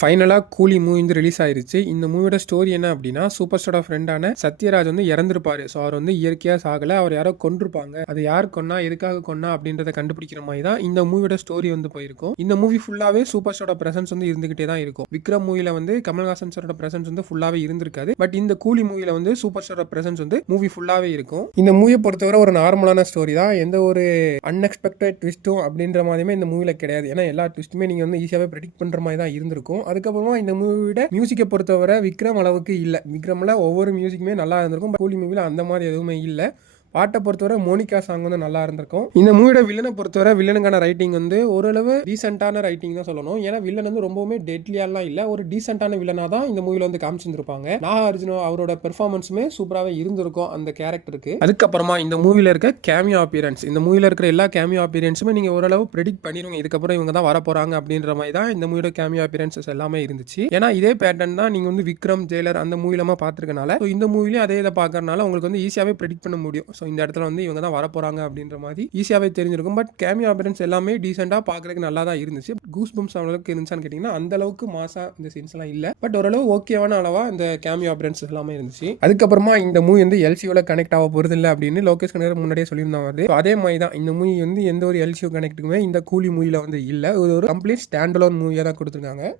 ஃபைனலாக கூலி மூவி வந்து ரிலீஸ் ஆயிருச்சு. இந்த மூவியோட ஸ்டோரி என்ன அப்படின்னா, சூப்பர் ஸ்டாரோட ஃப்ரெண்டான சத்யராஜ் வந்து இறந்துருப்பாரு. ஸோ அவர் வந்து இயற்கையாக சாகலை, அவர் யாரோ கொண்டிருப்பாங்க. அது யார் கொன்னா, எதுக்காக கொன்னா அப்படின்றத கண்டுபிடிக்கிற மாதிரி தான் இந்த மூவியோட ஸ்டோரி வந்து போயிருக்கும். இந்த மூவி ஃபுல்லாகவே சூப்பர் ஸ்டாரோட பிரசன்ஸ் வந்து இருந்துகிட்டே தான் இருக்கும். விக்ரம் மூவியில் வந்து கமல்ஹாசன் சாரோட பிரசன்ஸ் வந்து ஃபுல்லாகவே இருந்திருக்காது. பட் இந்த கூலி மூவியில் வந்து சூப்பர் ஸ்டாரோட பிரசன்ஸ் வந்து மூவி ஃபுல்லாகவே இருக்கும். இந்த மூவியை பொறுத்தவரை ஒரு நார்மலான ஸ்டோரி தான். எந்த ஒரு அன்எக்ஸ்பெக்டட் ட்விஸ்ட்டும் அப்படின்ற மாதிரியுமே இந்த மூவியில் கிடையாது. ஏன்னா எல்லா ட்விஸ்ட்டுமே நீங்கள் வந்து ஈஸியாகவே ப்ரெடிக்ட் பண்ணுற மாதிரி தான் இருந்திருக்கும். அதுக்கப்புறமா இந்த மூவியோட மியூசிக்கை பொறுத்தவரை விக்ரம் அளவுக்கு இல்லை. விக்ரமில் ஒவ்வொரு மியூசிக்குமே நல்லா இருந்திருக்கும். கூலி மூவியில் அந்த மாதிரி எதுவுமே இல்லை. பாட்டை பொறுத்தவரை மோனிகா சாங் வந்து நல்லா இருந்திருக்கும். இந்த மூவியோட வில்லனை பொறுத்தவரை வில்லனுக்கான ரைட்டிங் வந்து ஓரளவு டீசென்டான ரைட்டிங் தான் சொல்லணும். ஏன்னா வில்லன் வந்து ரொம்பவுமே டெட்லியாலாம் இல்லை, ஒரு டீசென்டான வில்லனா தான் இந்த மூவில வந்து காமிச்சிருப்பாங்க. நாகார்ஜுன அவரோட பெர்ஃபார்மன்ஸுமே சூப்பராகவே இருந்திருக்கும் அந்த கேரக்டருக்கு. அதுக்கப்புறமா இந்த மூவில இருக்க கேமியோ அப்பியரன்ஸ், இந்த மூவில இருக்கிற எல்லா கேமியோ அப்பியரன்ஸுமே நீங்க ஓரளவு ப்ரெடிக்ட் பண்ணிடுங்க, இதுக்கப்புறம் இவங்க தான் வரப்போறாங்க அப்படின்ற மாதிரி தான் இந்த மூவியோட கேமியோ அப்பியரன்ஸஸ் எல்லாமே இருந்துச்சு. ஏன்னா இதே பேட்டர்ன் தான் நீங்க வந்து விக்ரம் ஜெயிலர் அந்த மூவிலமா பார்த்துருக்கனால இந்த மூவிலையும் அதே இதை பார்க்கறதுனால உங்களுக்கு வந்து ஈஸியாகவே ப்ரெடிக்ட் பண்ண முடியும். ஸோ இந்த இடத்துல வந்து இவங்க தான் வரப்போறாங்க அப்படின்ற மாதிரி ஈஸியாகவே தெரிஞ்சிருக்கும். பட் கேமியோ அப்பியரன்ஸ் எல்லாமே டீசெண்டாக பார்க்கறதுக்கு நல்லா தான் இருந்துச்சு. கூஸ் பம்ப்ஸ் அளவுக்கு இருந்துச்சான்னு கேட்டிங்கன்னா அந்த அளவுக்கு மாசா இந்த சீன்ஸ் எல்லாம் இல்லை. பட் ஓரளவு ஓகேவான அளவா இந்த கேமியோ அப்பியரன்ஸ் எல்லாமே இருந்துச்சு. அதுக்கப்புறமா இந்த மூவி வந்து எல்சியோட கனெக்ட் ஆக போகிறது இல்லை அப்படின்னு லோகேஷ் கனகர் முன்னாடியே சொல்லியிருந்தாங்க. அதே மாதிரி தான் இந்த மூவி வந்து எந்த ஒரு எல்சியோ கனெக்ட்டுக்குமே இந்த கூலி மூவியில் வந்து இல்லை. ஒரு கம்ப்ளீட் ஸ்டாண்ட் அலோன் மூவியாக தான் கொடுத்துருக்காங்க.